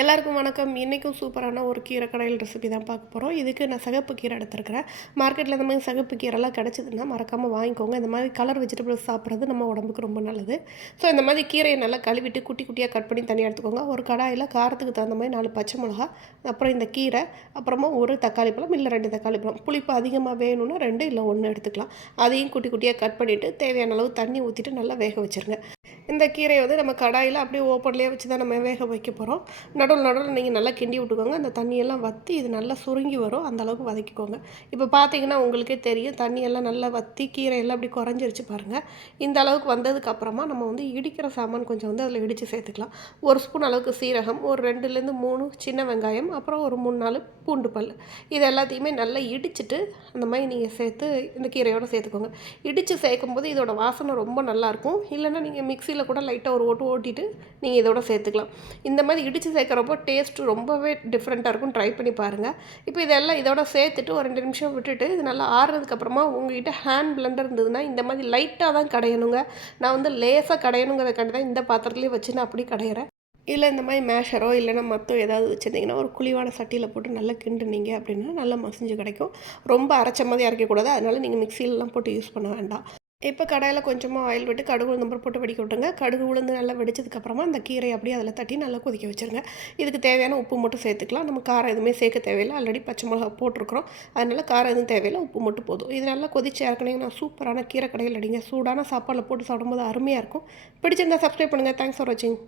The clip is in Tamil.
எல்லாருக்கும் வணக்கம். இன்றைக்கும் சூப்பரான ஒரு கீரை கடையில் ரெசிபி தான் பார்க்க போகிறோம் இதுக்கு நான் சகப்பு கீரை எடுத்துருக்கிறேன். மார்க்கெட்டில் இந்த மாதிரி சகப்பு கீரைலாம் கிடச்சிதுன்னா மறக்காமல் வாங்கிக்கோங்க. இந்த மாதிரி கலர் வெஜிடபிள்ஸ் சாப்பிட்றது நம்ம உடம்புக்கு ரொம்ப நல்லது. ஸோ இந்த மாதிரி கீரையை நல்லா கழுவிட்டு குட்டி குட்டியாக கட் பண்ணி தனியாக எடுத்துக்கோங்க. ஒரு கடாயில் காரத்துக்கு தகுந்த மாதிரி நாலு பச்சை மிளகா அப்புறம் இந்த கீரை அப்புறமா ஒரு தக்காளி பழம் இல்லை ரெண்டு தக்காளி பழம். புளிப்பு அதிகமாக வேணும்னா ரெண்டு இல்லை ஒன்று எடுத்துக்கலாம். அதையும் குட்டி குட்டியாக கட் பண்ணிவிட்டு தேவையான அளவு தண்ணி ஊற்றிட்டு நல்லா வேக வச்சுருங்க. இந்த கீரையை வந்து நம்ம கடாயில் அப்படியே ஓப்பன்லேயே வச்சு தான் நம்ம வேக வைக்க போகிறோம். நடுவில் நடுவில் நீங்கள் நல்லா கிண்டி விட்டுக்கோங்க. அந்த தண்ணியெல்லாம் வற்றி இது நல்லா சுருங்கி வரும். அந்தளவுக்கு வதக்கிக்கோங்க. இப்போ பார்த்தீங்கன்னா உங்களுக்கே தெரியும் தண்ணியெல்லாம் நல்லா வற்றி கீரையெல்லாம் அப்படி குறைஞ்சிருச்சு பாருங்கள் இந்த அளவுக்கு வந்ததுக்கப்புறமா நம்ம வந்து இடிக்கிற சாமான் கொஞ்சம் வந்து அதில் இடித்து சேர்த்துக்கலாம். ஒரு ஸ்பூன் அளவுக்கு சீரகம் ஒரு ரெண்டுலேருந்து மூணு சின்ன வெங்காயம் அப்புறம் ஒரு மூணு நாலு பூண்டு பல். இது எல்லாத்தையுமே நல்லா இடிச்சிட்டு அந்த மாதிரி நீங்கள் சேர்த்து இந்த கீரையோடு சேர்த்துக்கோங்க. இடித்து சேர்க்கும் போது இதோட வாசனை ரொம்ப நல்லாயிருக்கும் இல்லைன்னா நீங்கள் மிக்சியில் கூட லைட்டாக ஒரு ஓட்டு ஓட்டிட்டு நீங்கள் இதோட சேர்த்துக்கலாம். இந்த மாதிரி இடித்து சேர்க்குறப்போ டேஸ்ட்டு ரொம்பவே டிஃப்ரெண்ட்டாக இருக்கும். ட்ரை பண்ணி பாருங்கள் இப்போ இதெல்லாம் இதோட சேர்த்துட்டு ஒரு ரெண்டு நிமிஷம் விட்டுட்டு இது நல்லா ஆறுறதுக்கப்புறமா உங்ககிட்ட ஹேண்ட் பிளண்டர் இருந்ததுன்னா இந்த மாதிரி லைட்டாக தான் கடையணுங்க. நான் வந்து லேசாக கடையணுங்கிறதுக்காண்டி தான் இந்த பாத்திரத்துலேயே வச்சு நான் அப்படி கடையிறேன். இல்லை இந்த மாதிரி மேஷரோ இல்லைன்னா மற்றோ ஏதாவது வச்சுருந்தீங்கன்னா ஒரு குழிவான சட்டியில் போட்டு நல்லா கிண்டுனீங்க அப்படின்னா நல்லா மசிஞ்சு கிடைக்கும். ரொம்ப அரைச்ச மாதிரி அரைக்கக்கூடாது. அதனால் நீங்கள் மிக்சியிலலாம் போட்டு யூஸ் பண்ண வேண்டாம். இப்போ கடாயில் கொஞ்சமாக ஆயில் விட்டு கடுகு உளுந்து போட்டு வெடிக்க விட்டுருங்க. கடுகு உளுந்து நல்லா வெடிச்சதுக்கப்புறமா அந்த கீரை அப்படியே அதில் தட்டி நல்லா கொதிக்க வச்சுருங்க. இதுக்கு தேவையான உப்பு மட்டும் சேர்த்துக்கலாம். நம்ம காரம் எதுவுமே சேர்க்க தேவையில்லை. ஆல்ரெடி பச்சை மிளகா போட்டிருக்கிறோம். அதனால் காரம் எதுவும் தேவையில்லை. உப்பு மட்டும் போதும். இது நல்லா கொதிச்சு இறக்குனீங்கன்னா சூப்பரான கீரை கடையில் அடிங்க. சூடான சாப்பாடில் போட்டு சாப்பிடும்போது அருமையாக இருக்கும். பிடிச்சிருந்தா சப்ஸ்கிரைப் பண்ணுங்கள் தேங்க்ஸ் ஃபார் வாட்சிங்